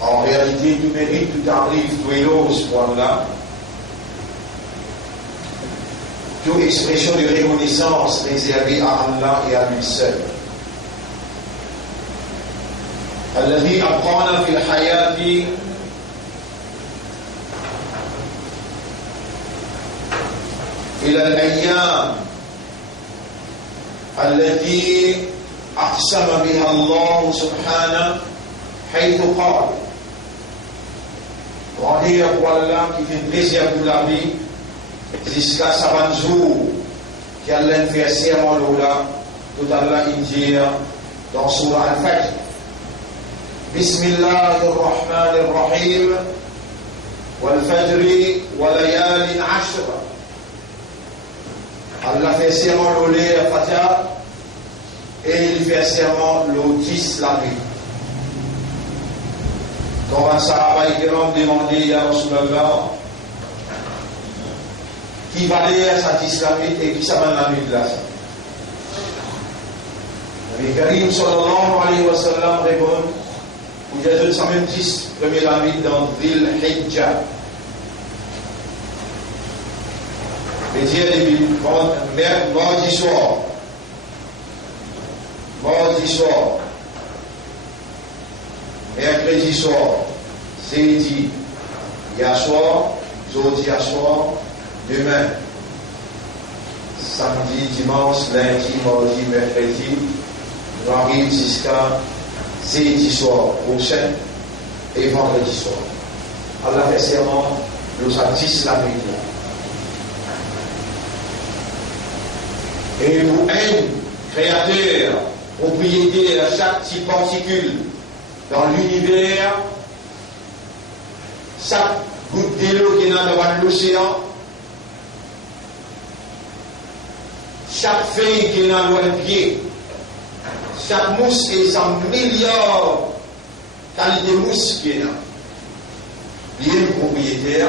En réalité, tout mérite, tout arrive, tout éloge, point-là. Toute expression de reconnaissance réservée à Allah et à lui seul. الذي أبقانا في الحياة إلى الأيام التي أقسم بها الله سبحانه حيث قال rendez pour Allah qui fait plaisir pour la vie jusqu'à saban jour qui Allah fait serment là tout Allah dit dans surah Al-Fajr Bismillahir Rahmanir Rahim wal fajri wa layalin 'ashr Allah fait serment le Fatiha et il fait serment le 10 la nuit. Quand un Sahaba Ikram demandé à Rasulallah qui valait sa 10 la nuit et qui s'amène la nuit de là. Nabi Karim sallallahu alayhi wa sallam répond vous avez sa même 10 premier la nuit dans Dhil Hijjah. Mais Dieu dit mardi soir. Mardi soir, mercredi soir, jeudi, hier soir, jeudi soir, demain, samedi, dimanche, lundi, mardi, mercredi, nous arrivons jusqu'à jeudi soir prochain et vendredi soir. Allah fait serment, nous avons 10 la nuit. Et pour un créateur, propriété à chaque petite particule dans l'univers, chaque goutte d'eau qui est dans l'océan, chaque feuille qui est dans le pied, chaque mousse et 100 milliards de qualités de mousse qui est là. Il y a une propriétaire.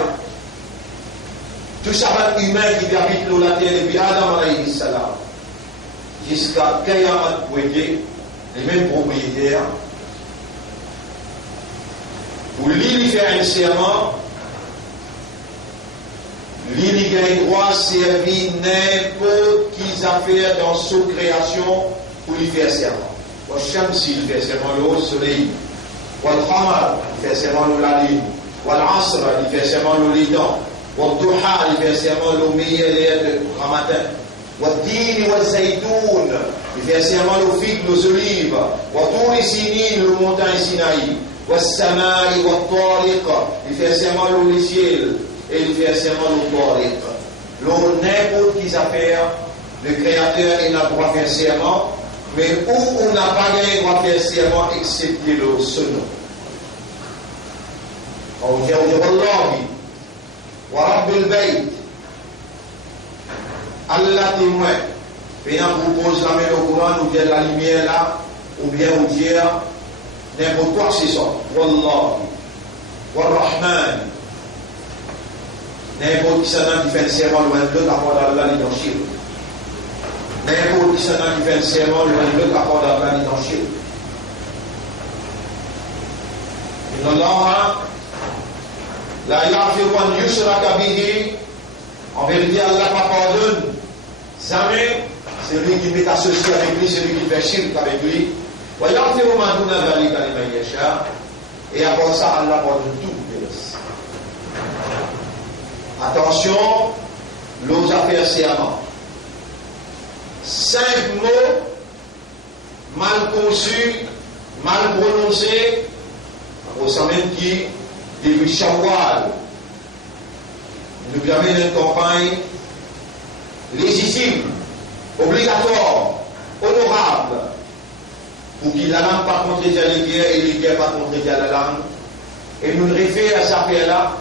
Tout ça va humain qui habite la terre depuis Adam alayhi salam jusqu'à Kayamat Kouété, les mêmes propriétaires. Pour lui faire un serment, lui gagne droit à servir n'importe qui affaire dans sa création pour lui faire serment. Au Shamsi, il fait serment le soleil. Au Khamar, il fait serment la lune. Au Asr, il fait serment le dents. Au Duha, il fait serment le meilleur de Ramadan. والتين والزيتون في سيما الفيك والزليب وطور سينين المونتاgne Sinaï والسماء والطارق في سيما السيل et في سيما الطارق l'on n'importe qui affaire le créateur il n'a pas fait serment mais où on n'a pas gagné droit faire serment excepté le son on dit Wallahi wa Rabbil Bayt Allah témoin, venant vous pose la main au Coran, ou bien la lumière là, ou bien vous dire, n'importe quoi c'est ça. Wallah, War-Rahman, n'importe qui s'en a qui fait un serment loin de l'autre, à part d'Allah, il est dans le shirk. N'importe qui s'en a qui fait un serment loin de l'autre, à part d'Allah, il est dans le shirk. Inna Allah, la yaghfiru an yushraka bihi. En vérité, Allah ne pardonne jamais celui qui m'est associé avec lui, celui qui fait shirk avec lui. Et après ça, Allah pardonne tout. Attention, l'eau affaires serment. 5 mots mal conçus, mal prononcés, après ça même qui, début Shawwal, nous permet une campagne légitime, obligatoire, honorable, pour qu'il la langue pas contredire les guerres et les guerres pas contredire la langue. Et nous référons à cette affaire-là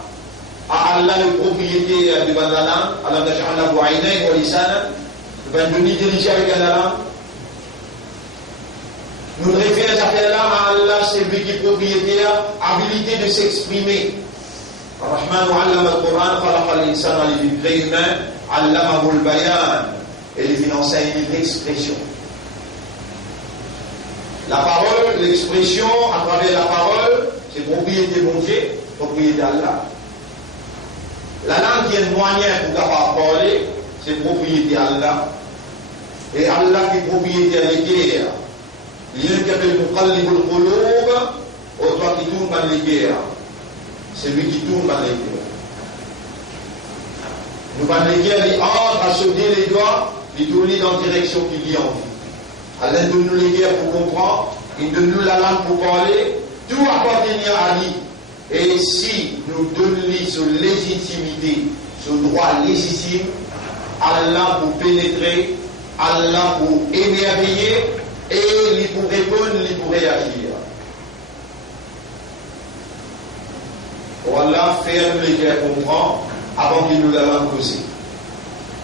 à Allah, le propriétaire de la langue, Allah Naj'ala Bouaïnaï wa Lisana, nous allons nous diriger avec la langue. Nous référons à cette affaire-là à Allah, c'est lui qui est propriétaire, habilité de s'exprimer. الرحمن علم القرآن خلق الإنسان علمه علمه البيان et il enseigne l'expression. La parole, l'expression, à travers la parole, c'est propriété propriété bon Dieu, propriété Allah. La langue qui est un moyen pour capable parler, c'est propriété Allah. Et Allah qui est propriété à l'équerre. Il y a un qui appelle Muqallibul Qulub, autre qui tourne dans l'équerre. C'est lui qui tourne dans l'équerre. Nous dans l'équerre, il entre à sauter les doigts, il tourne dans la direction qu'il y a envie. Allah donne nous l'équerre pour comprendre, il donne nous la langue pour parler, tout appartient à lui. Et si nous donnons sur légitimité, sur droit légitime, Allah pour pénétrer, Allah pour émerveiller, et il pour répondre, il pour réagir. Voilà, faire nous les comprendre avant qu'il nous la poser.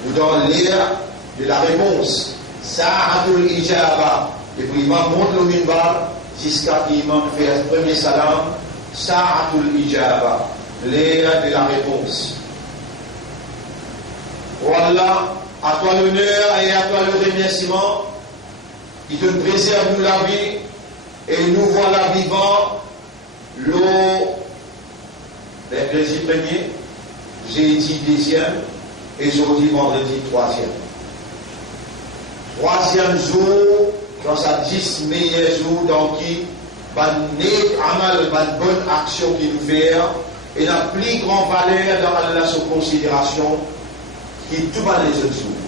Nous donnons l'air de la réponse. Sa'atul ijaba. Et puis il monte le minbar jusqu'à qu'il fait le premier salam. Sa'atul ijaba. L'air de la réponse. Voilà, à toi l'honneur et à toi le remerciement qui te préserve nous la vie et nous voilà vivants l'eau mercredi premier, jeudi deuxième et jeudi vendredi troisième. Troisième jour dans sa 10 meilleurs jours dans qui amal bonne action qui nous fait et la plus grande valeur dans Allah sous considération qui tout va les autres jours.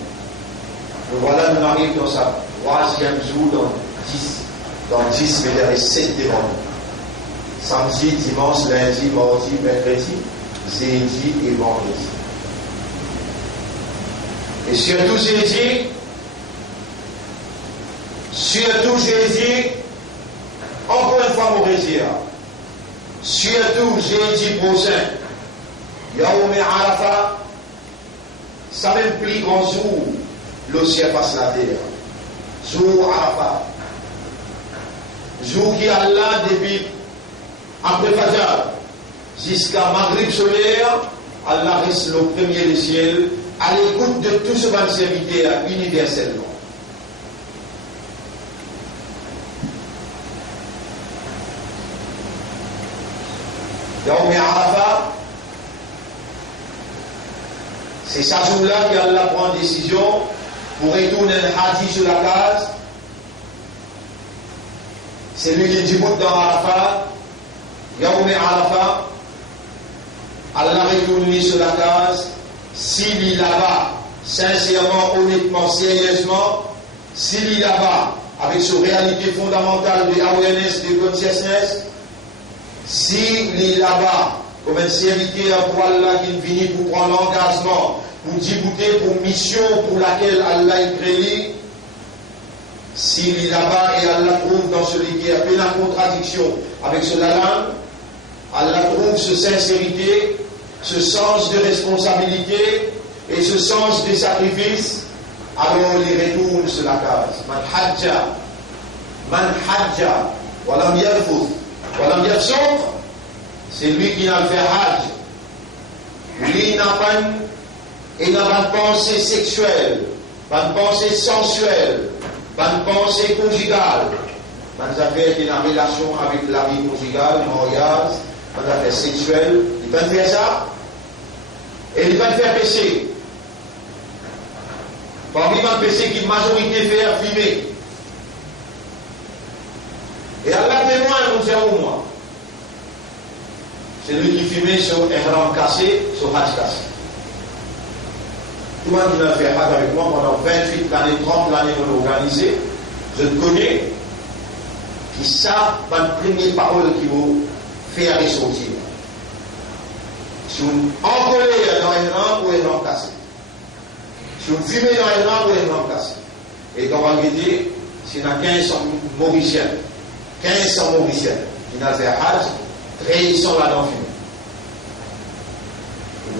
Donc voilà, nous arrivons dans sa troisième jour dans 10 meilleurs et 7 devant nous. Samedi, dimanche, lundi, mardi, mercredi, jeudi et vendredi. Et surtout jeudi, encore une fois, mon résident, surtout jeudi prochain, Yaoum Arafat, ça même plus grand jour, le ciel passe la terre. Jour Arafat. Jour qui Allah depuis après Fajr jusqu'à Maghrib solaire, Allah reste le premier du ciel à l'écoute de tout ce bon serviteur universellement. Yaoum Arafat, c'est ça jour-là qu'Allah prend décision pour retourner un hadith sur la case. C'est lui qui dit dans Arafat, Yaoum Arafat, Allah retourne sur la case, s'il est là-bas, sincèrement, honnêtement, sérieusement, s'il est là-bas, avec sa réalité fondamentale de awareness, de consciousness, s'il est là-bas, comme un serviteur pour Allah qui vient pour prendre l'engagement, pour débouter pour mission pour laquelle Allah est créé, s'il est là-bas et Allah trouve dans celui qui a fait la contradiction avec cela là, Allah trouve ce sincérité, ce sens de responsabilité et ce sens de sacrifice, alors il retourne sur la case. Man hajja, walam yarfuth, walam yafsuq, c'est lui qui n'a fait hajj. Lui n'a pas de pensée sexuelle, pas de pensée sensuelle, pas de pensée conjugale, pas d'affaires qui ont relation avec la vie conjugale, mariage, pas d'affaires sexuelles. Il peut faire ça et il peut faire péché. Parmi les péchés qui majorité fait fumer. Et Allah témoigne, nous disons moi. C'est lui qui fumait sur un rang cassé, sur Hajj cassé. Tout le monde qui a fait Hajj avec moi pendant 28 années, 30 années qu'on a organisé, je te connais, qui savent la première parole qui vous fait ressortir. Si vous encolez dans un rang ou un rang cassé. Si vous fumez dans un rang ou un rang cassé. Et quand on va dire, s'il y a 1500 Mauriciens, 1500 Mauriciens qui n'ont fait Hajj, ils sont là dans le film.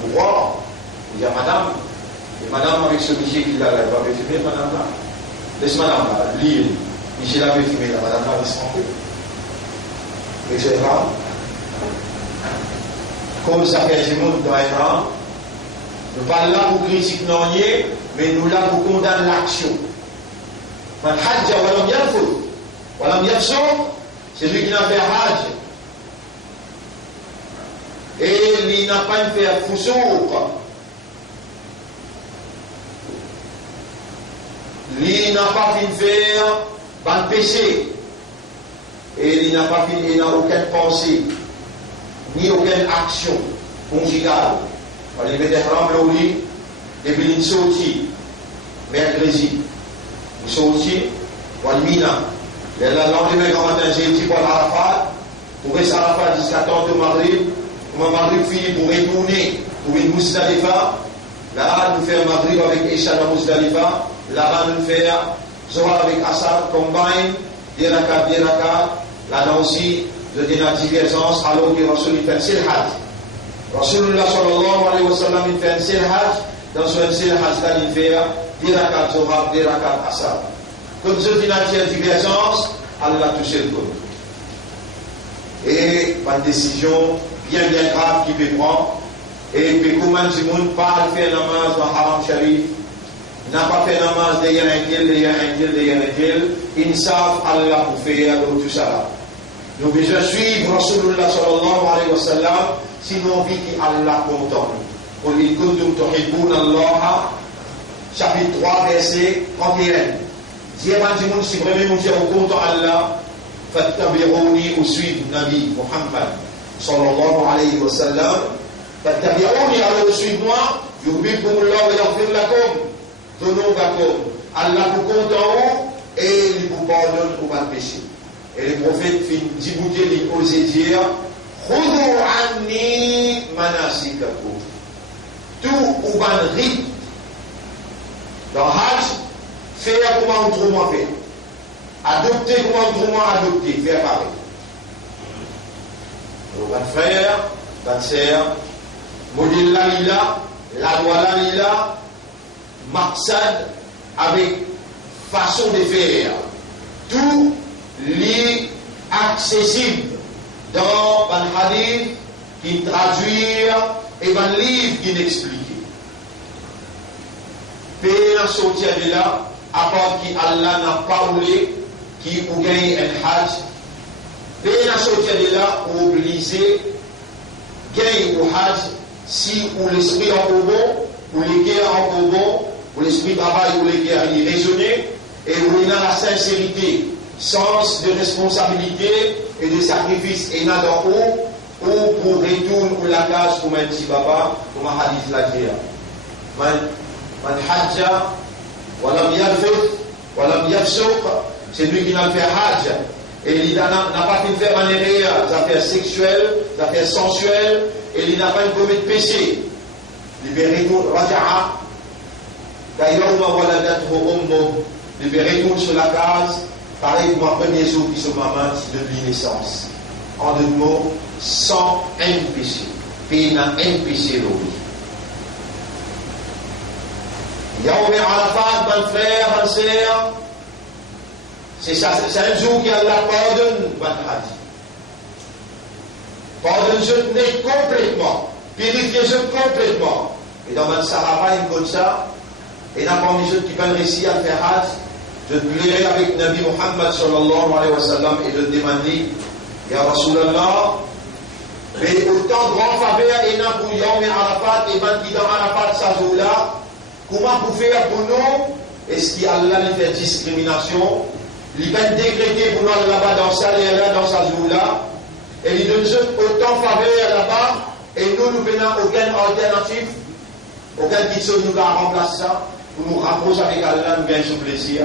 Vous voyez, vous dites madame, et madame avec ce monsieur qui l'a, elle va fumer, madame là. Laisse madame là, l'île, Michel avait fumé là, madame là, reste tranquille. Et c'est grave. Comme ça fait du monde dans un rang, nous pas là pour critiquer non, mais nous là pour condamner l'action. Man hajja walam yarfuth, walam yafsuq, c'est lui qui n'a fait hajj. il n'a pas une faire fousouk. Il n'a pas fait faire un péché. Et il n'a pas fait, il n'a aucune pensée, ni aucune action conjugale. Il met des rames là au lit, et puis il sortit, mercredi. Il sortit, il mina. Le lendemain, quand matin, j'ai dit pour l'Arafat, pour rester à Arafat jusqu'à temps de Maghrib, comme Maghrib fini pour retourner pour une Mousdalifa. Là, nous faisons Maghrib avec Isha dans Mousdalifa. Là-bas, nous faisons Zohar avec Assad, combine, des rakat. Là aussi, de la divergence, alors que Rasul fait un seul hajj. Rasulullah sallallahu alayhi wa sallam, il fait un seul hajj. Dans ce seul hajj, là, il fait des rakat Zohar, des rakat Assad. Comme ce qui n'a pas de divergence, Allah a touché le coup. Et une décision bien grave qui peut prendre. Et puis, comment du monde pas faire namaz dans Haram Sharif, n'a pas fait namaz derrière un tel, ils savent Allah pour faire tout ça. Nous devons suivre Rasulullah sallallahu alayhi wa sallam, sinon on vit qu'Allah content. Qul in kuntum tuhibbuna Allah, chapitre 3, verset 31. Dis à du monde, si vraiment vous êtes content Allah, fattabi'uni ou suivre Nabi Muhammad sallallahu alayhi wa sallam. Fattabi'uni, alors suivez-moi, yuhibbukumullah wa yaghfir lakum. Dhunubakum. Allah vous content et il vous pardonne pour votre péché. Et le prophète dit il osait dire Khudou anni manasikakum. Tout ou ban rite dans Hajj, faire comment autrement faire. Adopter comment autrement adopter, faire pareil. Donc, votre frère, votre sœur, modèle la lila, la loi la lila, maqsad avec façon de faire. Tout li accessible dans un hadith qui traduit et un livre qui l'explique. Péna sortir de là, à part qui Allah n'a pas voulu, qui ou gagne un hajj. Péna sortir de là, ou obligé, gagne au hajj, si ou l'esprit en bon, ou les guerres en bon, ou l'esprit travaille ou les guerres y raisonner, et où il a la sincérité, sens de responsabilité et de sacrifice, et n'a dans haut, ou pour retourner ou la case comme un petit papa, comme un hadith l'a dit. Man hajja, walam yalfut, walam yafsuq, c'est lui qui n'a fait hajj. Et il n'a pas pu faire en erreur, des affaires sexuelles, des affaires sensuelles, et il n'a pas commis de péché. Libérez tout, raja'a. D'ailleurs, libérez tout sur la case, pareil pour ma première jour qui se maman depuis naissance. En deux mots, sans un péché. Puis il n'a un péché l'autre. Yawm Arafat, mon frère, ma sœur, c'est un jour qui Allah pardonne, mon hajj. Pardonne-je complètement, purifiez-je complètement. Et dans votre Sahaba, il comme ça, et n'a pas mis ceux qui peuvent réussir à faire hajj, je plairai avec Nabi Muhammad sallallahu alayhi wa sallam et je demandai, Ya Rasulallah, mais autant grand faveur et n'a pour Yawm Arafat et man qui dans Arafat sa jour-là, comment pour faire pour nous? Est-ce qu'Allah ne fait discrimination? Il va décréter pour nous là-bas dans sa là dans sa jour-là, et il donne autant faveur là-bas, et nous n'avons aucune alternative, aucun qui nous a remplacé ça, pour nous rapprocher avec Allah, nous gagnons ce plaisir.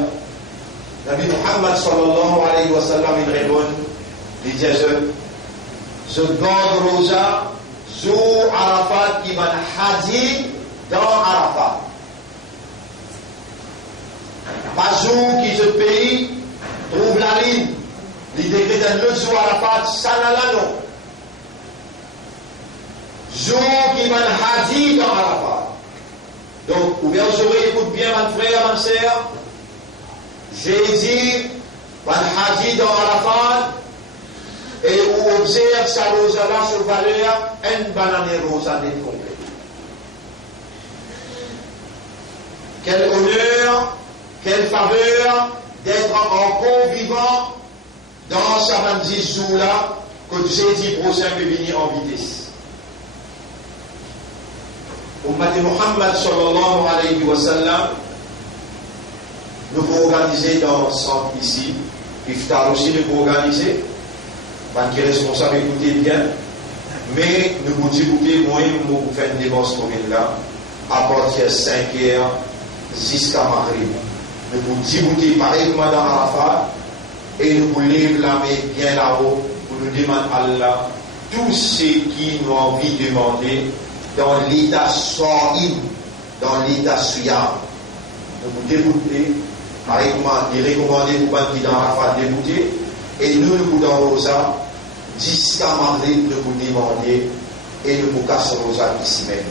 Nabi Muhammad sallallahu alayhi wa sallam, il répond, il dit je garde rosa, zou Arafat qui m'a hadith dans Arafat. Pas zou qui ce pays trouve la ligne, il décrète un autre zou Arafat, ça n'a la non. Zou qui m'a hadith dans Arafat. Donc, ouvert aux oreilles, écoute bien, mon frère, ma sœur. J'ai dit, mon hadith dans Arafat, et où observe sa rosa là sur valeur, une banane rosa décomplet. Quel honneur, quelle faveur d'être encore vivant dans sa 26 jours là, que j'ai dit prochain peut venir en vitesse. Ummat Muhammad sallallahu alayhi wa sallam, nous pouvons organiser dans le centre ici, Iftar aussi nous pouvons organiser, parce qui est responsable, écoutez bien, mais nous vous disons, moi, nous vous faire une dépense commune là, à partir de 5h jusqu'à Maghrib. Nous vous disons, pareillement dans Arafat, et nous vous lèvons la main bien là-haut, pour nous demander à Allah, tout ce qui nous a envie de demander, dans l'état sa'im, dans l'état suyam. Nous vous déboutez, pareillement, les recommandés pour qui dans Arafat débouter, et nous vous donnons ça, jusqu'à Maghrib, nous vous demander, et nous vous cassons ça ici même.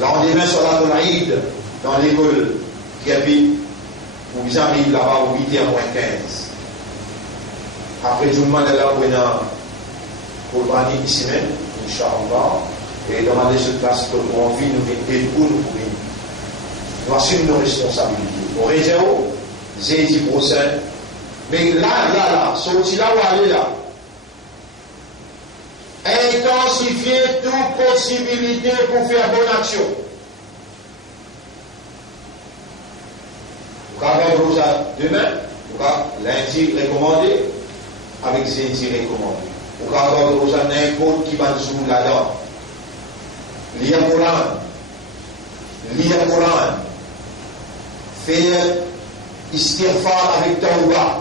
Lendemain, sur la Eid, dans l'école qui habite, vous arrivez là-bas au 8h moins 15. Après, tout le monde est là pour venir ici même, Inch'Allah, et demander ce place que nous envie, nous aider pour nous pour venir. Nous assumons nos responsabilités. Au réseau, j'ai dit prochain, mais là, sorti là où aller là. Intensifier toute possibilité pour faire bonne action. Vous avez ça demain, vous avez lundi recommandé, avec jeudi recommandé. Vous avez ça n'importe qui va nous là-dedans. Lire le Coran, faire istighfar avec tawbah.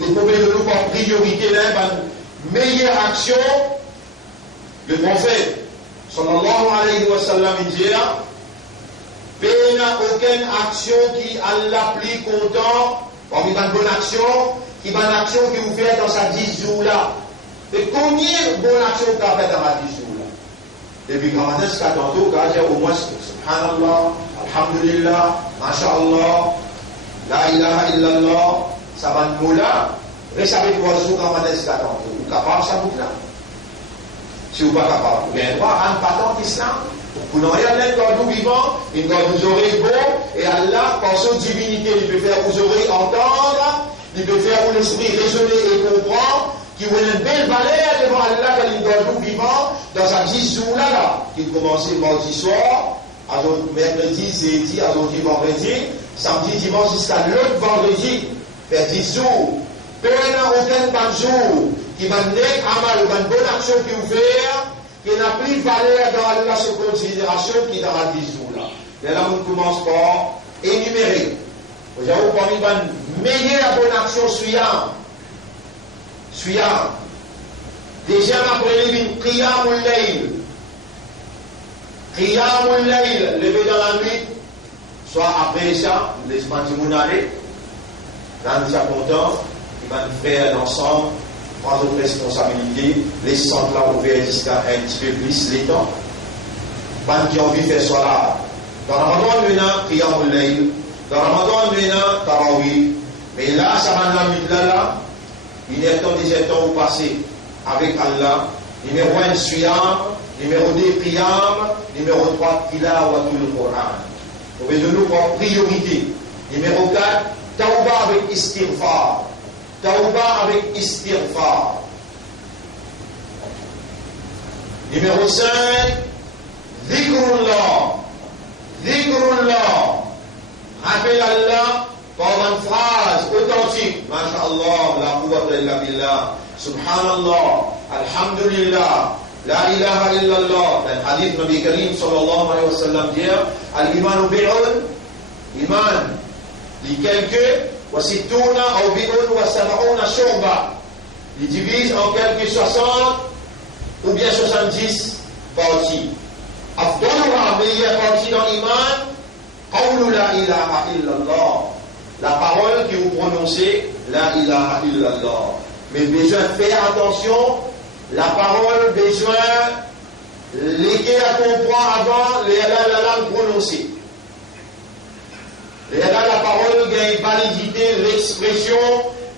Les problèmes de nous par priorité là, meilleure action, le prophète sallallahu alayhi wa sallam dit il n'y a aucune action qui Allah plus content, parmi une bonne action, qui est une action que vous faites dans sa 10 jours là. Et combien de bonnes actions vous avez fait dans la 10 jours là? Depuis quand on est jusqu'à tantôt, quand j'ai au moins subhanallah, alhamdulillah, masha'Allah, la ilaha illallah, ça va nous là. Récemment, vous avez quand on est jusqu'à tantôt. Vous êtes capable de ça là? Si vous n'êtes pas capable, vous avez droit à un patron d'islam. Vous n'aurez rien dans nous vivant, il doit vous aurez beau, et Allah, par son divinité, il peut faire vous aurez entendre, il peut faire vous l'esprit raisonner et comprendre, qui vous une belle valeur devant Allah quand il doit nous vivant, dans sa 10 jours là, qui commence mardi soir, à mercredi, jeudi, à vendredi, samedi, dimanche, jusqu'à l'autre vendredi, vers 10 jours. Peu aucun bon jour qui va naître à une bonne action qui vous fait, qui n'a plus de valeur dans la considération qui est dans la 10 jours là. Et là, on commence par énumérer. Vous avez parmi une meilleure bonne action suivante. Déjà, après une qiyamul layl. Qiyamul layl, lever dans la nuit, soit après ça, les matimounales, là nous sommes contents, ils vont faire l'ensemble, prendre notre responsabilité, les centres là ouverts jusqu'à un petit peu plus les temps. Ban qui ont envie de faire ça là. Dans Ramadan, maintenant, qiyamul layl. Dans Ramadan, maintenant, tarawih. Mais là, ça va dans la nuit là, il y a temps des temps où passer avec Allah. Numéro 1, suyam. Numéro 2, qiyam. Numéro 3, tilawatul Qur'an. Vous voyez de nous en priorité. Numéro 4, tawbah avec istighfar. Tawbah avec istighfar. Numéro 5, dhikrullah. Dhikrullah. Rappel Allah par une phrase authentique. Masha'Allah, la quwwata illa billah. Subhanallah, alhamdulillah, la ilaha illallah. Le hadith Nabi Karim sallallahu alayhi wa sallam dit al-iman bi'un, iman li quelques wa situna ou bi'un wa sab'una shurba. Il divise en quelques 60 ou bien 70 parties. Afdaluha, meilleure partie dans l'iman, qawlu la ilaha illallah. La parole que vous prononcez, la ilaha illallah. Mais besoin de faire attention, la parole, besoin lesquels à comprendre avant la langue prononcée. La parole a une validité, l'expression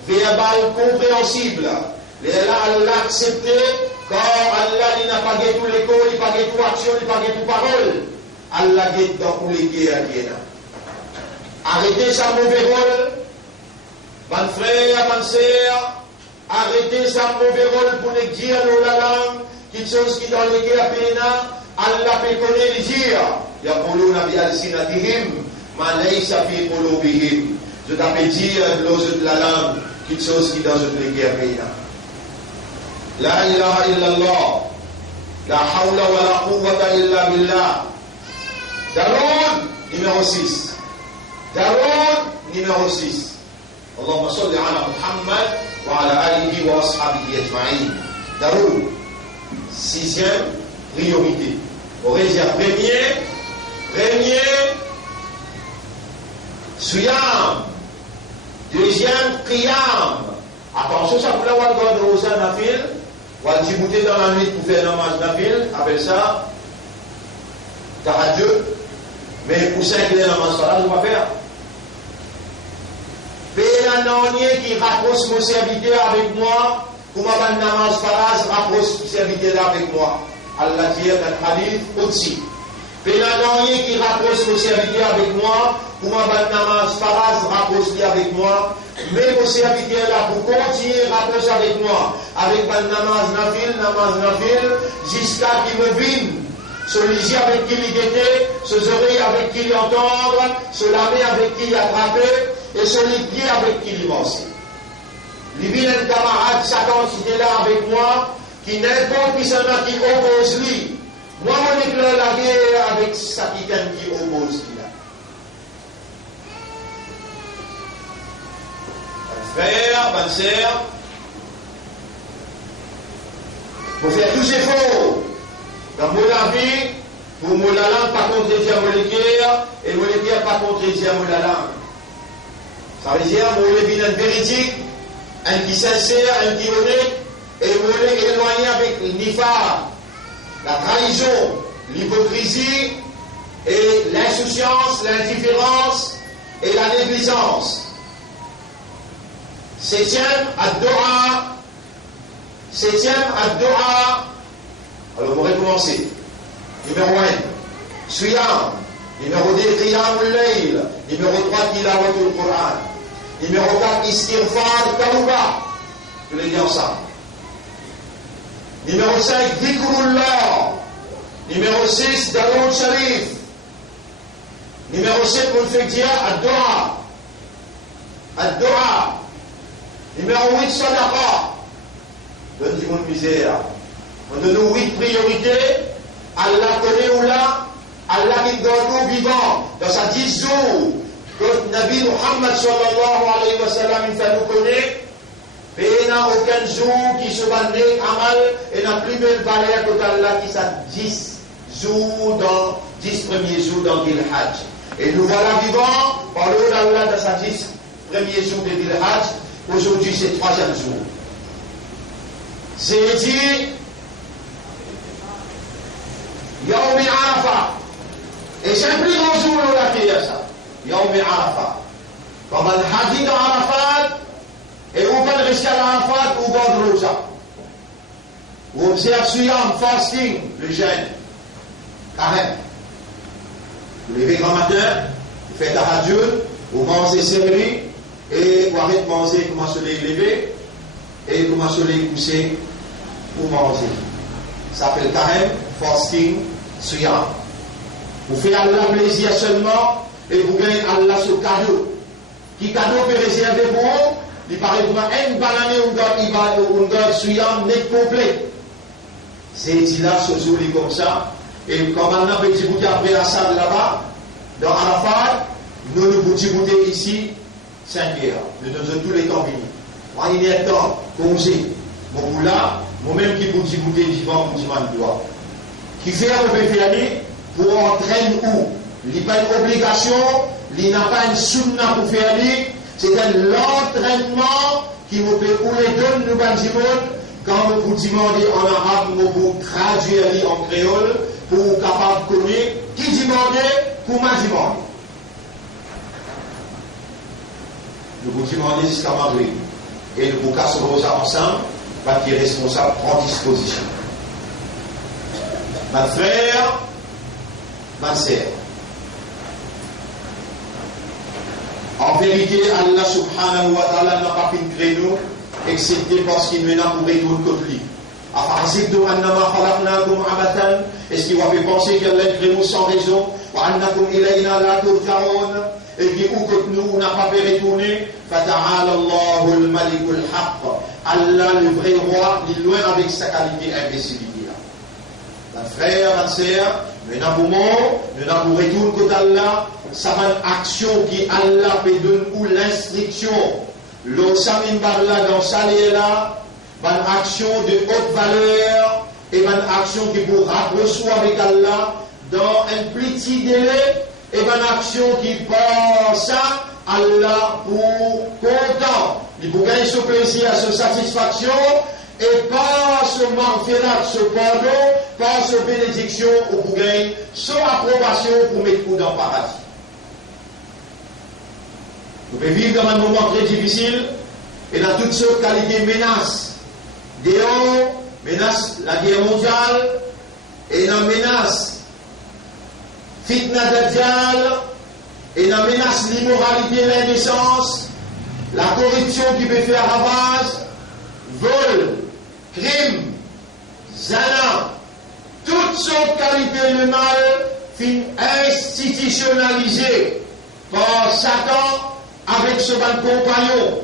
verbale compréhensible. Allah l'accepter, car Allah n'a pas gué tout l'école, il n'a pas gué tout action, il n'a pas gué tout parole. Allah gué dans tous les gué à Dieu. Arrêtez sa mauvais rôle, mon frère, mon sœur, arrêtez sa mauvais rôle pour ne dire la langue, quelque chose qui dans les gué à Péna, Allah peut connaître les dire. Yaquluna bi alsinatihim ma laysa fi qulubihim. Je t'appelle dire de la langue quelque chose qui dans une guerre. La ilaha illallah. La hawla wa la quwwata illa billah. Daroun numéro 6. Daroun numéro 6. Allahumma salli ala Muhammad wa ala alihi wa ashabihi ajma'in. Daroun. 6e priorité. On va dire premier, Suyam. 2e, Qiyam. Attention, ça peut avoir de Rosa Nafil. On va djibouter dans la nuit pour faire namaz Nafil. Appelle ça Tahajjud. Mais pour 5 heures namaz Salat, on va faire. Payer un dernier qui rapproche mon serviteur avec moi. Pour ma namaz Faraz, rapproche mon serviteur avec moi. Allah dit dans le hadith aussi. Payer un dernier qui rapproche mon serviteur avec moi. Pour ma namaz Faraz, rapproche avec moi. Mais mon serviteur là pour continuer à rapprocher avec moi, avec ma namaz nafil, jusqu'à qu'il me vine, ce lisier avec qui il était, ce oreilles avec qui il entendre, ce lamé avec qui il attrapait, et ce pieds avec qui il mangeait. Il vient un camarade, Satan, qui est là avec moi, qui n'importe qui s'en a qui oppose lui. Moi, on éclaire la guerre avec Satan qui oppose lui. Frère, bonne sœur, pour faire tous ces efforts dans mon vie, pour mon langue pas contredire mon équerre et mon équerre pas contredire mon langue. Ça veut dire mon équerre est véridique, un qui sincère, un qui honnête, et mon équerre est éloigné avec l'ifar, la trahison, l'hypocrisie et l'insouciance, l'indifférence et la négligence. 7e, ad-du'a. 7e, ad-du'a. Alors, on va recommencer. Numéro 1, Suyam. Numéro 2, Qiyamul Layl. Numéro 3, Tilawatul Qur'an. Numéro 4, Istighfar, Tawbah. Je les dis ensemble. Numéro 5, Dhikrullah. Numéro 6, Daroud Sharif. Numéro 7, on fait dire ad-du'a. Ad-du'a. Numéro 8, Sadaqa. Donne-moi une misère. On donne 8 priorités. Allah connaît ou là. Allah qui donne nous vivants. Dans sa 10 jours. Que Nabi Muhammad sallallahu alayhi wa sallam, il fait nous connaître. Mais il n'y a aucun jour qui se va né amal. Et n'a plus belle valeur que Allah qui s'est 10 jours dans 10 premiers jours dans Dil Hajj. Et nous voilà vivants. Par l'eau d'Allah dans sa 10 premiers jours de Dil Hajj. Aujourd'hui, c'est le 3e jour. C'est dit Yaoumi Arafat. Et c'est le plus grand jour où on a fait ça. Yaoumi Arafat. Comme un hadith dans Arafat, et on va rester à Arafat ou dans le Rosa. On observe Suyam, fasting, le jeûne. Carême. Vous levez grand matin, vous faites la radio, vous mangez céleri. Et vous arrêtez de manger, vous commencez à les lever, et vous commencez à les pousser pour manger. Ça s'appelle carême, fasting, suyam. Vous faites Allah plaisir seulement, et vous gagnez Allah ce cadeau. Qui cadeau peut réserver pour vous? Il paraît pour une banane ou un suyam net complet. C'est dit là, ce jour comme ça, et comme on a petit bouté après la salle là-bas, dans Arafat, nous nous bouté ici. 5 heures, nous donnons tous les temps venus. Moi, il y a un temps, congé. Mon là, moi-même qui vous dis bouter vivant, vous dis man doigt. Qui fait un peu aller pour entraîner où? Il n'y a pas une obligation, il n'y a pas une sunna pour faire aller. C'est un entraînement qui vous peut ou les donne nous banjimon quand vous demandez en arabe, vous traduire en créole pour capable de connaître qui demandait pour m'a demandé. Nous vous demandons jusqu'à Madrid. Et nous vous casserons ça ensemble, parce qu'il est responsable, prend disposition. Ma frère, ma sœur. En vérité, Allah subhanahu wa ta'ala n'a pas fait créer nous, excepté parce qu'il mena pour retourner contre lui. Est-ce qu'il va faire penser qu'Allah crée nous sans raison? Et qui ou que nous n'a pas fait retourner? Allah, le vrai roi, il est loin avec sa qualité imbécilité. Mes frères, mes sœurs, nous n'avons retourné côté Allah, ça va une action qui Allah peut donner ou l'instruction. L'eau samin barla dans salé là, une action de haute valeur et une action qui pour rapprocher avec Allah dans un petit délai et une action qui passe à Allah pour content. Il faut gagner ce plaisir, cette satisfaction et pas ce marférat, ce pardon, pas ce bénédiction pour gagner son approbation pour mettre coup dans le paradis. Nous pouvons vivre dans un moment très difficile et dans toutes sortes de qualités menaces. Dehors, menace la guerre mondiale et dans menace fitna dajjal et dans menace l'immoralité et l'indécence, la corruption qui peut faire ravage, vol, crime, zana, toutes sortes de qualités de mal fin institutionnalisées par Satan avec ce ban compagnon,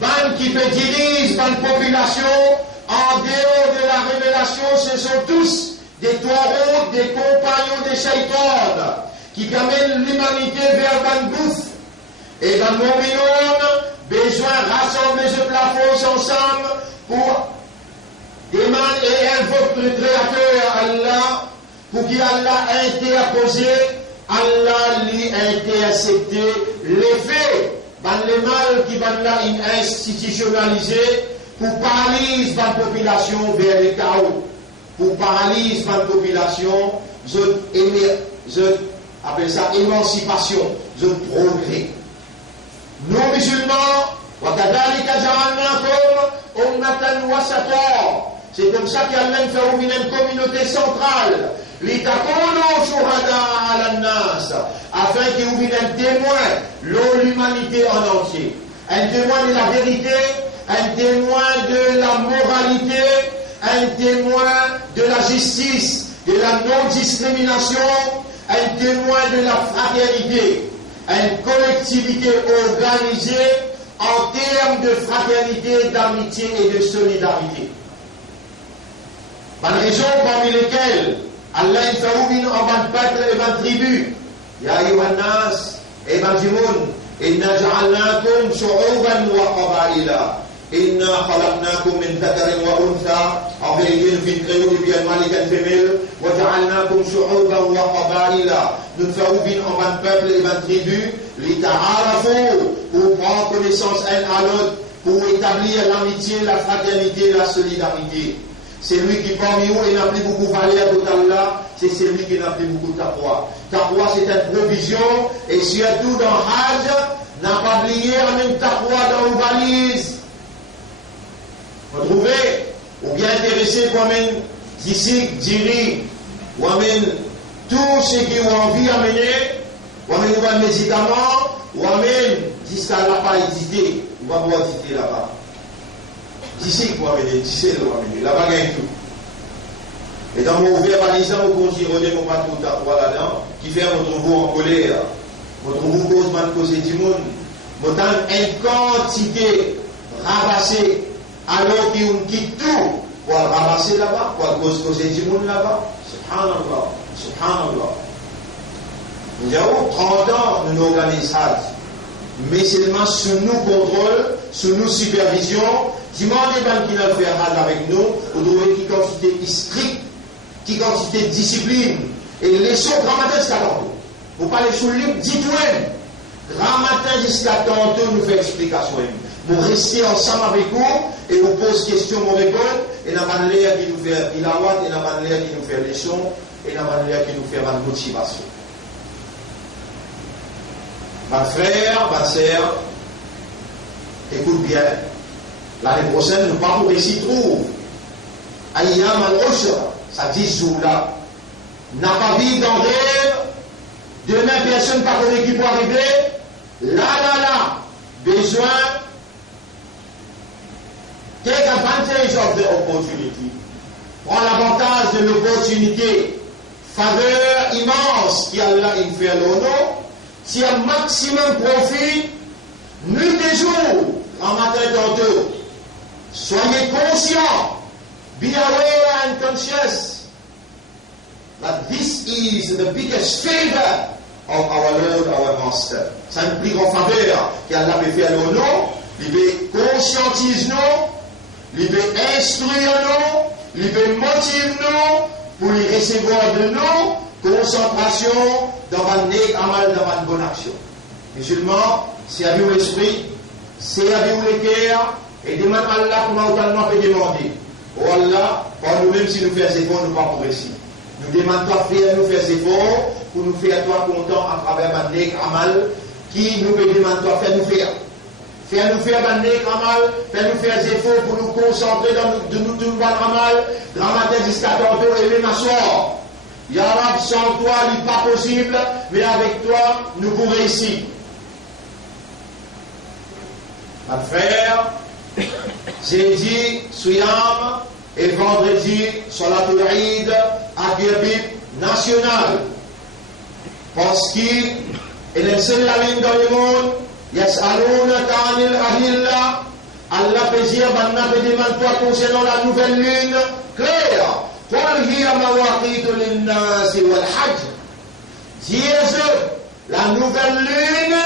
ban qui peut diriger ban population en dehors de la révélation, ce sont tous des taureaux, des compagnons des shaitans qui amènent l'humanité vers ban bouffe. Et dans mon monde, besoin de rassembler ce plafond ensemble pour demander et invoquer le Créateur Allah pour qu'Allah interposé, Allah lui intercepté les faits, dans les mal qui vont là institutionnalisé pour paralyser la population vers le chaos, pour paralyser la population, je appelle ça émancipation, je progrès. Nous musulmans, c'est comme ça qu'Allah fait une communauté centrale, afin qu'il y ait un témoin, l'humanité en entier, un témoin de la vérité, un témoin de la moralité, un témoin de la justice, de la non-discrimination, un témoin de la fraternité, une collectivité organisée en termes de fraternité, d'amitié et de solidarité. Par raison parmi lesquelles Allah fait en ban peuple et ban tribu. Ya Yohannas et ban Jimoun, inna ja'alnakum shu'uban wa qabaila. Inna khalaqnakum min dhakarin wa untha. En vérité, nous avons créé le bien mâle et femelle. Wa ja'alnakum shu'uban wa qabaila. Nous faisons en ban peuple et ban tribu. Lita'arafu, pour prendre connaissance un à l'autre, pour établir l'amitié, la fraternité, la solidarité. C'est lui qui parmi nous n'a plus beaucoup valeur de Allah, c'est celui qui n'a plus beaucoup de taqwa. Taqwa c'est une provision, et surtout dans Hajj, n'a pas oublié la même taqwa dans une valise. Vous trouvez, ou bien intéressé pour même d'ici, diri, ou même tout ce qui ont envie d'amener, ou même un médicament, ou même jusqu'à la pas hésiter, on va pouvoir hésiter là-bas. D'ici, vous amener, d'ici, vous amener, là-bas, il y a tout. Et dans mon ouvert balisant, vous continuez mon patron là-dedans, qui fait votre vous en colère, votre vous cause causer du monde, votre une quantité ramassée, alors qu'on quitte tout, pour le ramasser là-bas, pour causer du monde là-bas. Subhanallah, subhanallah. Nous avons 30 ans, nous organisons ça. Mais seulement sous nos contrôles, sous nos supervisions, demandez bien qui va faire avec nous, vous devez qui quantité stricte, qui quantité de discipline, et laissons grand matin jusqu'à tantôt. Vous parlez sous le livre, dites-vous, grand matin jusqu'à tantôt, nous faisons explication. Vous restez ensemble avec vous, et vous posez question, vous répondez, et dans la manière qui nous fait ilawat, et dans la manière qui nous fait leçon, et dans la manière qui nous fait la motivation. Ma frère, ma sœur, écoute bien. L'année prochaine, nous partons ici, trouve. Aïyam al-Ushr, ça dit jours-là. N'a pas vu dans rêve. Demain, personne ne peut qui peut arriver. Là. Besoin. Take advantage of the opportunity. prend l'avantage de l'opportunité, faveur immense qu'Allah fait à l'honneur, si un maximum profit, nuit et jour, en matin tantôt. Soyez conscients, be aware and conscious that this is the biggest favor of our Lord, our Master. C'est une plus grande faveur qu'Allah peut faire à l'honneur. Il peut conscientiser nous, il peut instruire nous, il peut motiver nous pour les recevoir de nous, concentration dans un amal, dans une bonne action. Musulmans, c'est à vous l'esprit, c'est à vous le cœur, et demande à Allah comment autant peut demander. Oh Allah, pour nous-mêmes, si nous faisons efforts, nous ne pas progresser. Nous demandons à faire nous faire efforts pour nous faire toi content à travers un amal qui nous peut demander à faire nous faire. Faire nous faire un amal, faire nous faire efforts pour nous concentrer dans nous tout le amal, dans la matin jusqu'à tantôt et même à soir. Ya Rab, sans toi, il n'est pas possible, mais avec toi, nous pouvons réussir. Ma frère, jeudi, Souyam, et vendredi, Salatul Eid, à Kirbit national. Parce qu'il est seul la ligne dans le monde, Yas'alouna Kanil Ahilla, Allah peut dire, maintenant, peut demander toi concernant la nouvelle lune, claire. قل هي مواقيت للناس والحج. Dieu, la nouvelle lune,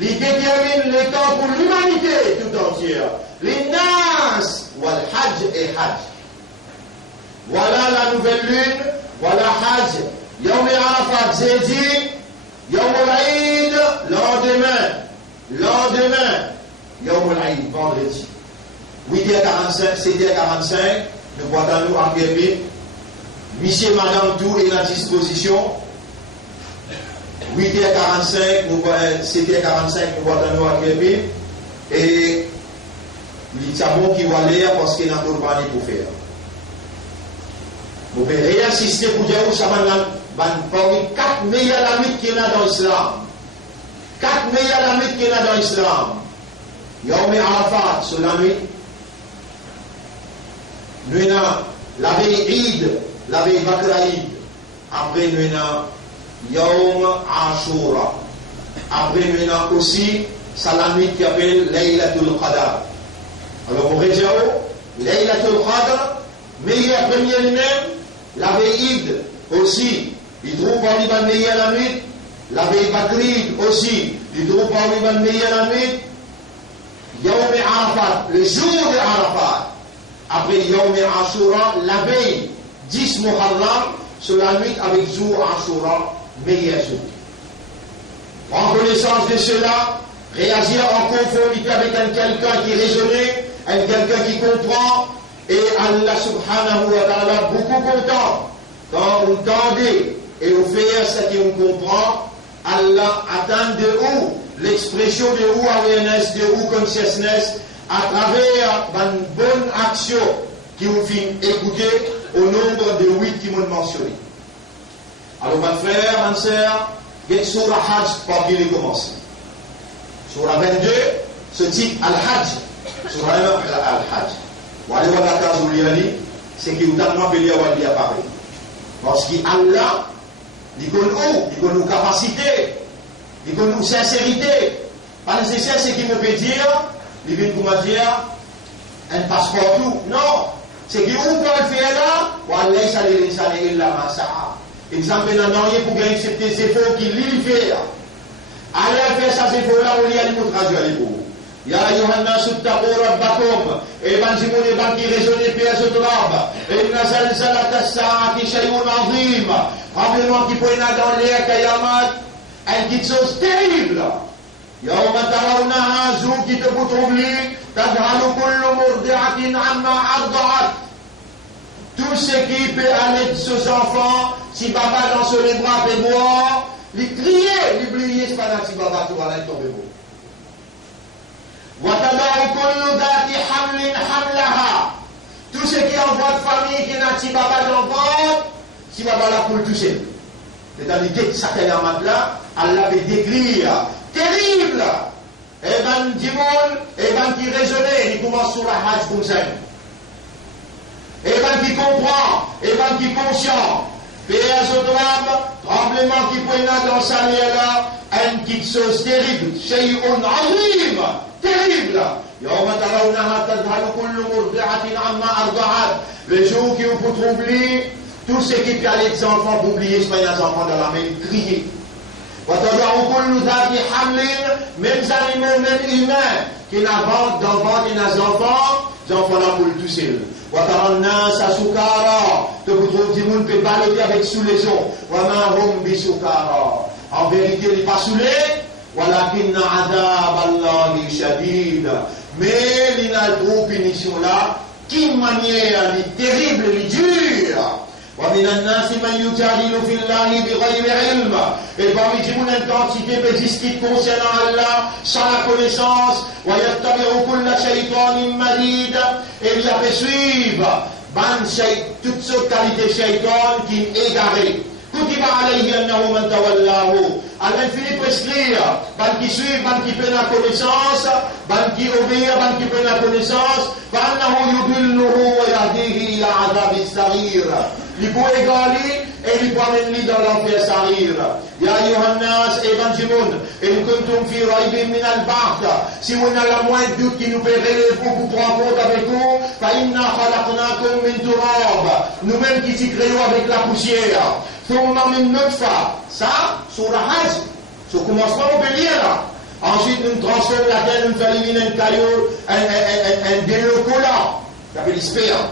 il détermine les temps pour l'humanité tout entière. Les nas, wal hajj et hajj. Voilà la nouvelle lune, voilà hajj. Yawm Arafat, jeudi, Yawm al-Eid, lendemain, Yawm al-Eid, vendredi. 8h45, 7h45, nous voyons nous en Guébé. Monsieur et Madame tout est à disposition. 8h45, 7h45, nous voyons nous en Guébé. Et il y a bon qui va aller parce qu'il y a un courbané pour faire. Vous pouvez réassister pour dire où ça va parmi 4 meilleurs amis qu'il y a dans l'islam. 4 meilleurs amis qu'il y a dans l'islam. Yawm Arafat, sur la nuit. Nous avons la veille Eid, la veille Bakr Eid. Après, nous avons Yawm Ashura. Après, nous avons aussi la nuit qui appelle Laylatul Qadr. Alors, pour région, Laylatul Qadr, meilleur premier lui-même, la veille Eid aussi. Il trouve parmi les meilleurs la nuit. La veille Bakr Eid aussi. Il trouve parmi les meilleurs la nuit. Yawm Arafat, le jour de Arafat. Après Yawm Ashura, la veille 10 Muharram, sur la nuit avec jour Ashura, meilleur jour. En connaissance de cela, réagir en conformité avec quelqu'un qui raisonnait, quelqu'un qui comprend, et Allah subhanahu wa ta'ala beaucoup content. Quand on tendait et on fait ce qu'on comprend, Allah atteint de où l'expression de où awareness, de où consciousness, à travers une bonne action qui vous fait écouter au nombre de 8 qui m'ont mentionné. Alors, mon frère, ma soeur, il y a une surah Hajj pour qu'il commence. Surah 22, ce titre Al-Hajj. Surah Al-Hajj. Vous allez voir la case où il y a dit, c'est qu'il vous donne appelé à dire pareil. Parce qu'Allah, il connaît nos capacités, il connaît nos sincérités. Pas nécessaire, c'est qu'il me peut dire. Il vient pour me dire un passeport tout. Non. C'est qu'il peut le faire là. Wallah, ça les laisse illa ma sa'a. Exemple, il n'y a rien pour gagner ces efforts qu'il lui fait. Allez faire ces efforts là, on y a une autre radio à l'époque. Ya Yohanna suttaqu rabbakum. Et ben, si vous les banques qui raisonnent, puis à ce drab. Et na zalzalat as-sa'ati shay'un azim. Rappelez-moi qu'il peut y avoir dans l'air Kayamat une petite chose terrible. يوم ترونها زوج تبطربلي تذهل كل مرضعة عما أرضعت. Tout ce qui peut aller de ses enfants, si papa dans ses bras peut boire, lui crier, lui briller, c'est pas là si papa tout va aller tomber beau. وتضع كل ذات حمل حملها. Tout ce qui est en voie de famille qui n'a si papa d'enfant, si papa la poule tout seul. C'est-à-dire que ça fait la matelas, Allah peut décrire. Terrible! Et ben, Dimon, et ben, qui raisonnait, il commence sur la Hajj comme ça. et ben qui comprend, et ben qui conscient. Tremblement qui poignarde dans sa là, une petite chose terrible, shay'un azim, terrible. Le jour qui vous troubler, tout ce qui fait les enfants pour oublier, c'est pas les enfants dans la main, crier. Même animaux, même humains, qui n'avancent dans le ventre des enfants, les enfants là pour le tout seul. Que vous trouvez du monde peut balayer avec sous les eaux. En vérité, il n'est pas saoulé. Mais il y a une autre punition là, qui manière terrible, dure. ومن الناس من يجادل في الله بغير علم. Et parmi nous, une quantité de discute concernant Allah sans la connaissance. ويتبع كل شيطان مريد. Et il a fait suivre toutes sortes de qualités de shaitan qui est égaré. كتب عليه أنه من تولاه. Allah finit prescrire, qui suivent, qui prennent la connaissance, qui obéissent, qui prennent la connaissance, فأنه يضله ويهديه إلى عذاب السعير. Il peut égaler et il peut amener dans l'enfer sarir. Ya Yohannas, évangélisme, et nous comptons fi raibin min al-ba'th. Si vous n'avez la moindre doute qui nous fait relever pour prendre compte avec vous, fa inna khalaqnakum min turab. Nous-mêmes qui s'y créons avec la poussière. Thumma min nutfa. Ça, sur la hajj. Sur le commencement, on peut lire là. Ensuite, nous transformons la terre, nous faisons éliminer un caillou, un délocolat. Ça fait l'espère.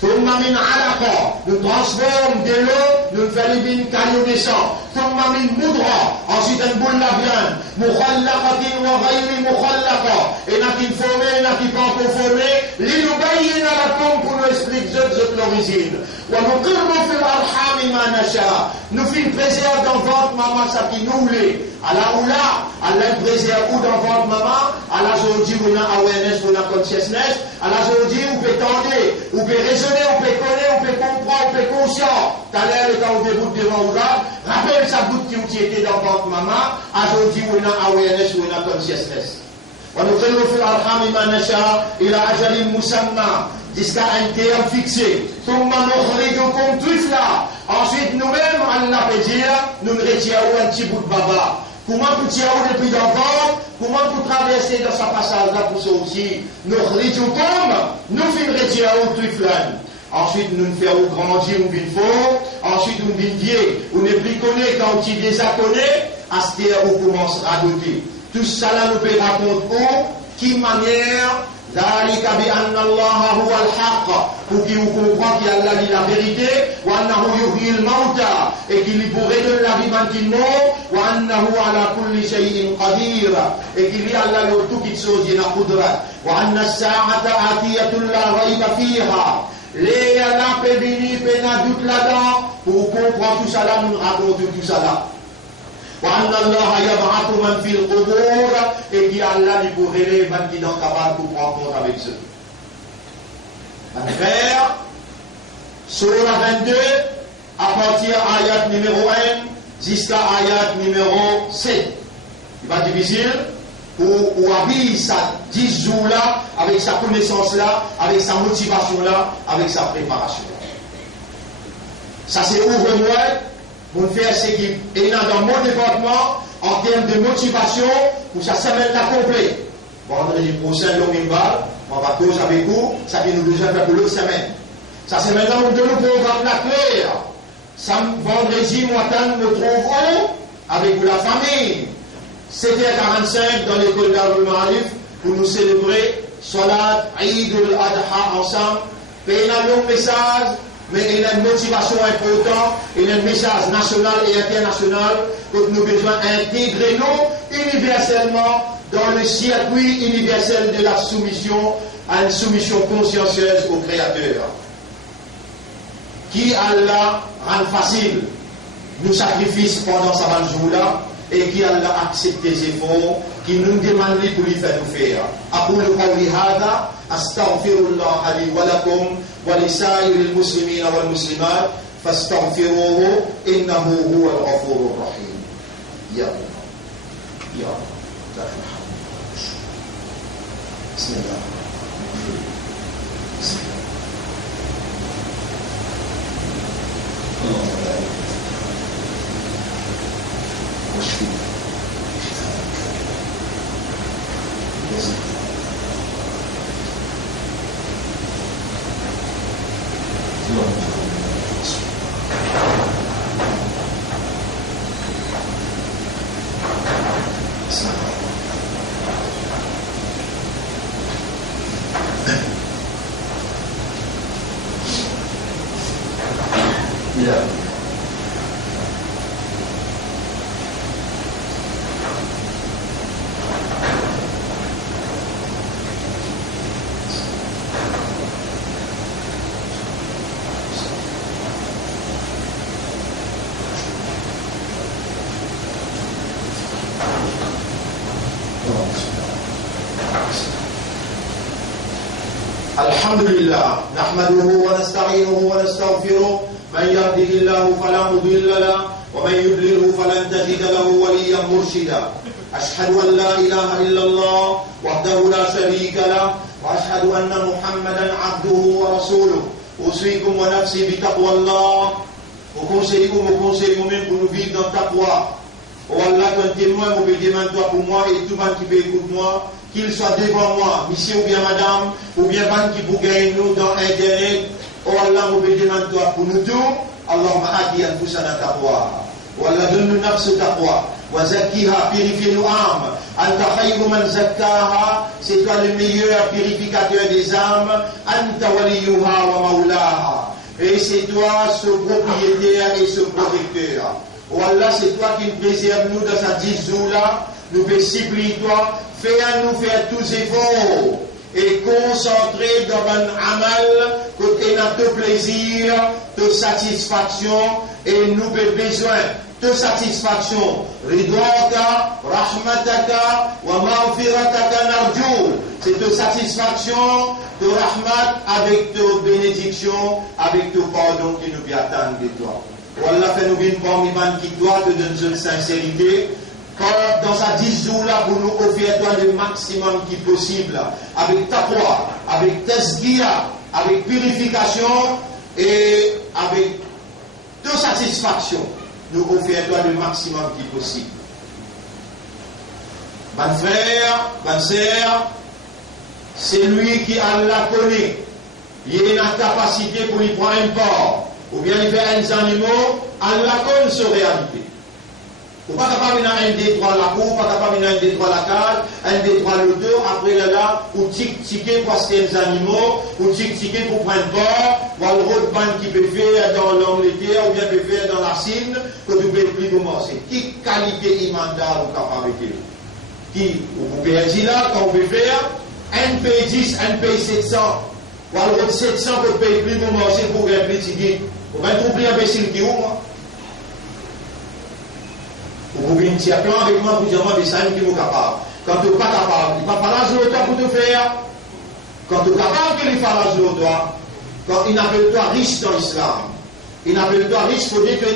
ثم من علقة nous transformons de l'eau, nous faisons une caillou de sang. ثم من مضغة ensuite une boule de viande. مخلقة وغير مخلقة et n'a qui formé, n'a qui pas conformé. لنبين لكم pour nous expliquer l'origine. ونقر في الأرحام ما نشاء. Nous faisons préserve dans votre maman ça qui nous voulait. Allah ou là, Allah préserve ou dans votre maman. Allah aujourd'hui vous avez awareness, vous avez consciousness. Allah aujourd'hui vous pouvez tendre, vous pouvez raisonner, vous pouvez connaître, vous pouvez comprendre, vous pouvez conscient. Tout à l'heure, quand vous déboutez devant vous là, rappelle sa goutte qui était dans votre maman. Aujourd'hui vous avez awareness, vous avez consciousness. ونقر في الأرحام ما نشاء إلى أجل مسمى jusqu'à un terme fixé. ثم نخرجكم طفلا. Ensuite nous-mêmes, Allah peut dire, nous nous retirons un petit bout de baba. Comment vous tirez depuis d'enfant, comment vous traversez dans sa passage là pour sortir. نخرجكم, nous finissons retirer طفلا. Ensuite nous nous faisons grandir, nous vîmes fort. Ensuite nous vîmes vieux. On n'est plus connu quand tu désaconnais, à ce terre on commence à douter. Tout cela nous peut raconter qui manière ذلك بأن الله هو الحق pour qu'il comprenne qu'Allah dit la vérité وأنه يحيي الموتى et qu'il pourrait donner la vie maintenant وأنه على كل شيء قدير et qu'il y a Allah le tout qui chose il a قدرة وأن الساعة آتية لا ريب فيها les Allah peut venir peut n'a doute là-dedans pour comprendre tout cela nous raconter tout cela وأن الله يبعث من في القبور et qui Allah lui pour relever man qui sont capables pour prendre compte avec eux. Frère, sur la 22, à partir ayat numéro 1 jusqu'à ayat numéro 7. Il va être difficile pour habiller ça 10 jours là, avec sa connaissance là, avec sa motivation là, avec sa préparation. Ça c'est ouvre-moi. Pour faire ce qui est dans mon département en termes de motivation pour sa semaine complet. Vendredi prochain, on va causer avec vous, ça qui nous besoin faire pour l'autre semaine. Ça c'est maintenant nous donnons le programme la claire. Vendredi matin, nous trouvons avec vous la famille. 7h45 dans l'école d'Arul Ma'arif pour nous célébrer Salat Eid al-Adha ensemble. Payer un long message. Mais il y a une motivation importante, il y a un message national et international que nous devons intégrer nous universellement dans le circuit universel de la soumission à une soumission consciencieuse au Créateur. Qui Allah rend facile nos sacrifices pendant ce jour-là et qui Allah accepte les efforts qui nous demandent pour lui faire nous faire. أقول قولي هذا أستغفر الله لي ولكم ولسائر المسلمين والمسلمات فاستغفروه إنه هو الغفور الرحيم. يا الله يا الله بسم الله. الحمد لله نحمده ونستعينه ونستغفره من يهده الله فلا مضل له ومن يضلله فلن تجد له وليا مرشدا أشهد أن لا إله إلا الله وحده لا شريك له وأشهد أن محمدا عبده ورسوله أوصيكم ونفسي بتقوى الله وconseillez-vous même pour nous vivre dans ta taqwa. Oh Allah, ton témoin, mon bédément toi pour moi et tout le monde qui peut écouter moi, qu'il soit devant moi, monsieur ou bien madame, ou bien ban qui pour gagner nous dans Internet. Oh Allah, mon bédément toi pour nous tous. Allahumma adi anfusana taqwa. Oh Allah, donne-nous nafs taqwa. Wa zakkiha, purifie nos âmes. Anta khayru man zakkaha, c'est toi le meilleur purificateur des âmes. Anta waliyuha wa maulaha. Et c'est toi ce propriétaire et ce protecteur. Oh Allah, c'est toi qui nous préserves nous dans cette 10 jours là. Nous peut supplie toi, fais à nous faire tous efforts et concentrer dans un amal côté notre plaisir, de satisfaction et nous avons besoin de satisfaction. Ridwaka, rahmataka, wa maghfirataka narjou. C'est de satisfaction, de rahmat avec de bénédiction, avec de pardon qui nous attendent de toi. Wallah, fais-nous bien parmi man qui doit te donner une sincérité. Dans sa 10 jours là, pour nous offrir toi le maximum qui est possible, avec taqwa, avec tasghia, avec purification et avec de satisfaction, nous offrir toi le maximum qui est possible. Mon frère, ma sœur, c'est lui qui Allah connaît. Il a une capacité pour lui prendre un corps. Ou bien il fait un animaux, Allah connaît sa réalité. Ou pas capable d'un 1, 2, 3 la cour, pas capable d'un 1, 2, 3 la case, 1, 2, 3 le 2, après là, ou tic-tiquer parce qu'il y a des animaux, ou tic-tiquer pour prendre bord, ou le road band qui peut faire dans l'Angleterre, ou bien peut faire dans la Chine, que tu peux plus commencer. Qui qualité imandale ou capacité? Qui, vous pouvez dire là, quand vous pouvez faire, un paye 10, un paye 700, ou le road 700 que vous payez plus commencer pour faire plus tic. Vous pouvez trouver un imbécile qui est où, moi? Vous pouvez me dire plan avec moi pour dire moi des signes qui sont capables. Quand tu n'es pas capable, il ne va pas l'âge de toi pour te faire. Quand tu es capable, il va l'âge de toi. Quand il n'appelle toi riche dans l'islam, il n'appelle toi riche, il faut dire que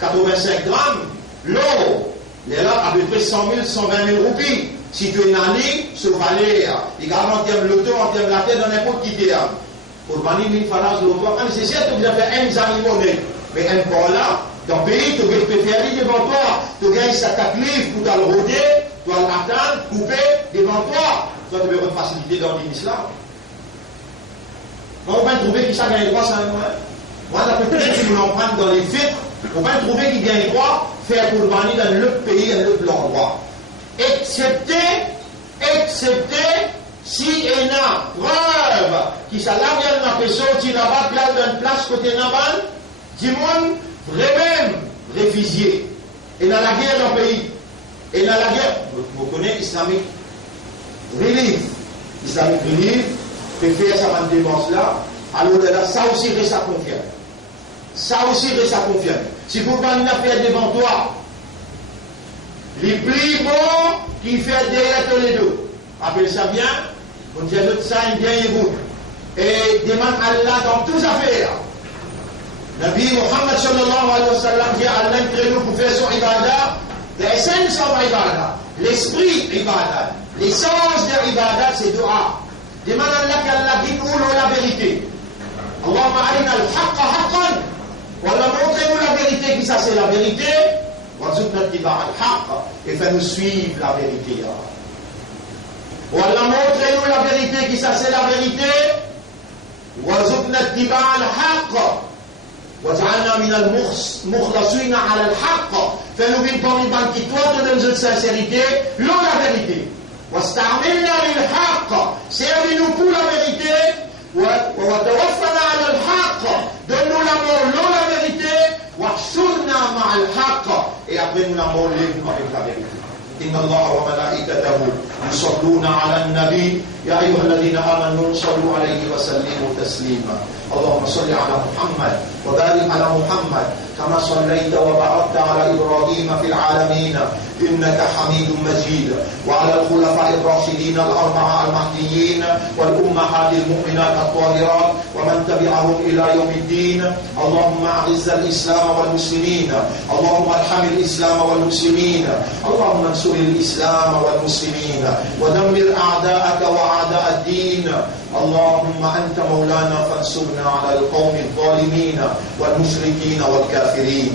85 grammes, l'eau, il est là à peu près 100 000, 120 000 roupies. Si tu es nani, ce valeur, il garde en termes de l'auto, en termes de la tête, dans n'importe qui terme. Pour venir, il faut l'âge de toi. Quand c'est sûr que vous avez un animal, mais un corps là, dans le pays, tu peux faire devant toi, tu gagnes sa taklif pour le rôder, tu vas l'attendre, couper devant toi. Toi, tu peux avoir une facilité dans l'islam. On va trouver qui ça gagne droit sans moi. Moi, la peut-être que nous l'emprunte dans les faits, on va trouver qui gagne droit, faire pour le venir dans l'autre pays, dans l'autre endroit. Excepté si il y a preuve qui ça là vient de la personne qui là-bas, place dans une place côté Naval, du monde, vraiment réfugié. Et dans la guerre dans le pays. Et dans la guerre, vous connaissez Islamic Relief. Islamic Relief peut faire sa défense là. Alors là, ça aussi reste à confiance. Ça aussi reste à confiance. Si vous avez une affaire devant toi, les plus bons qui fait derrière tous les deux. Appelez ça bien. On dit à ça, un bien et vous. Et demande à Allah dans toutes les affaires. Nabi Muhammad sallallahu alayhi wa sallam dit à Allah crée nous pour faire son ibadah, l'essence de l'ibadah, l'esprit ibadah, l'essence de l'ibadah c'est dua. Demande à Allah qu'Allah dit nous la vérité. Allahumma arina al-haqqa haqqan. Wallah montrez-nous la vérité, qui ça c'est la vérité. وارزقنا اتباع الحق et fais-nous suivre la vérité. والله montrez-nous la vérité, qui ça c'est la vérité. وارزقنا اتباع الحق واجعلنا من المخلصين على الحق. Fais-nous vivre parmi les bancs qui toi te donnent de sincérité, l'ont la vérité. واستعملنا للحق. Servis-nous pour la vérité. وتوفنا على الحق. Donne-nous la mort, l'ont la vérité. واحشرنا مع الحق. Et après nous la mort libre avec la vérité. إن الله وملائكته يصلون على النبي يا أيها الذين آمنوا صلوا عليه وسلموا تسليما. اللهم صل على محمد وبارك على محمد كما صليت وباركت على إبراهيم في العالمين إنك حميد مجيد. وعلى الخلفاء الراشدين الأربعة المهديين والأمهات المؤمنات الطاهرات ومن تبعهم إلى يوم الدين. اللهم أعز الإسلام والمسلمين. اللهم ارحم الإسلام والمسلمين. اللهم انصر الإسلام والمسلمين ودمر أعداءك وأعداء الدين. اللهم أنت مولانا فانصرنا على القوم الظالمين والمشركين والكافرين.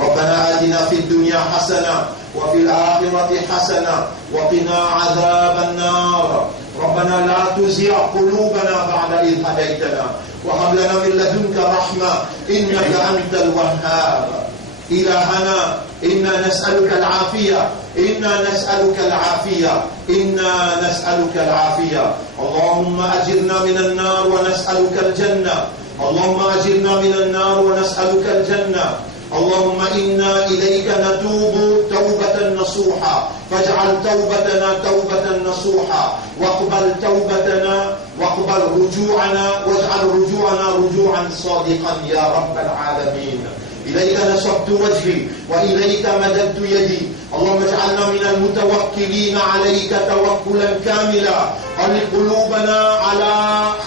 ربنا آتنا في الدنيا حسنة وفي الآخرة حسنة وقنا عذاب النار. ربنا لا تزغ قلوبنا بعد إذ هديتنا وهب لنا من لدنك رحمة إنك أنت الوهاب. إلهنا إنا نسألك العافية. إنا نسألك العافية. إنا نسألك العافية. اللهم أجرنا من النار ونسألك الجنة. اللهم أجرنا من النار ونسألك الجنة. اللهم إنا إليك نتوب توبة نصوحا فاجعل توبتنا توبة نصوحا واقبل توبتنا واقبل رجوعنا واجعل رجوعنا رجوعا صادقا يا رب العالمين. إليك نصبت وجهي وإليك مددت يدي. اللهم اجعلنا من المتوكلين عليك توكلا كاملا. قلب قلوبنا على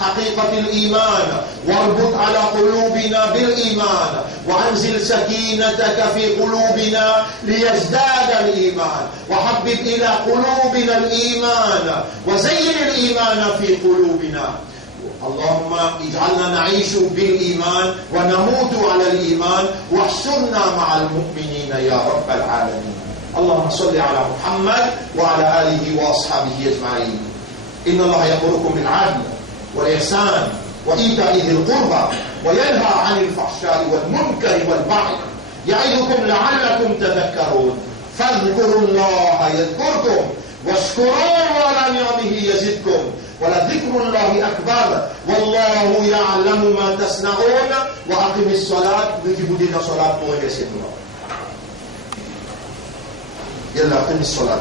حقيقة الإيمان واربط على قلوبنا بالإيمان وأنزل سكينتك في قلوبنا ليزداد الإيمان وحبب إلى قلوبنا الإيمان وزين الإيمان في قلوبنا. اللهم اجعلنا نعيش بالإيمان ونموت على الإيمان واحشرنا مع المؤمنين يا رب العالمين. اللهم صل على محمد وعلى آله وأصحابه أجمعين. إن الله يأمركم بالعدل والإحسان وإيتاء ذي القربى وينهى عن الفحشاء والمنكر والبغي يعظكم لعلكم تذكرون. فاذكروا الله يذكركم واشكروه على نعمه يزدكم ولذكر الله أكبر والله يعلم ما تصنعون. وأقم الصلاة نجيب دينا صلاة مهمة سيدنا. يلا أقم الصلاة.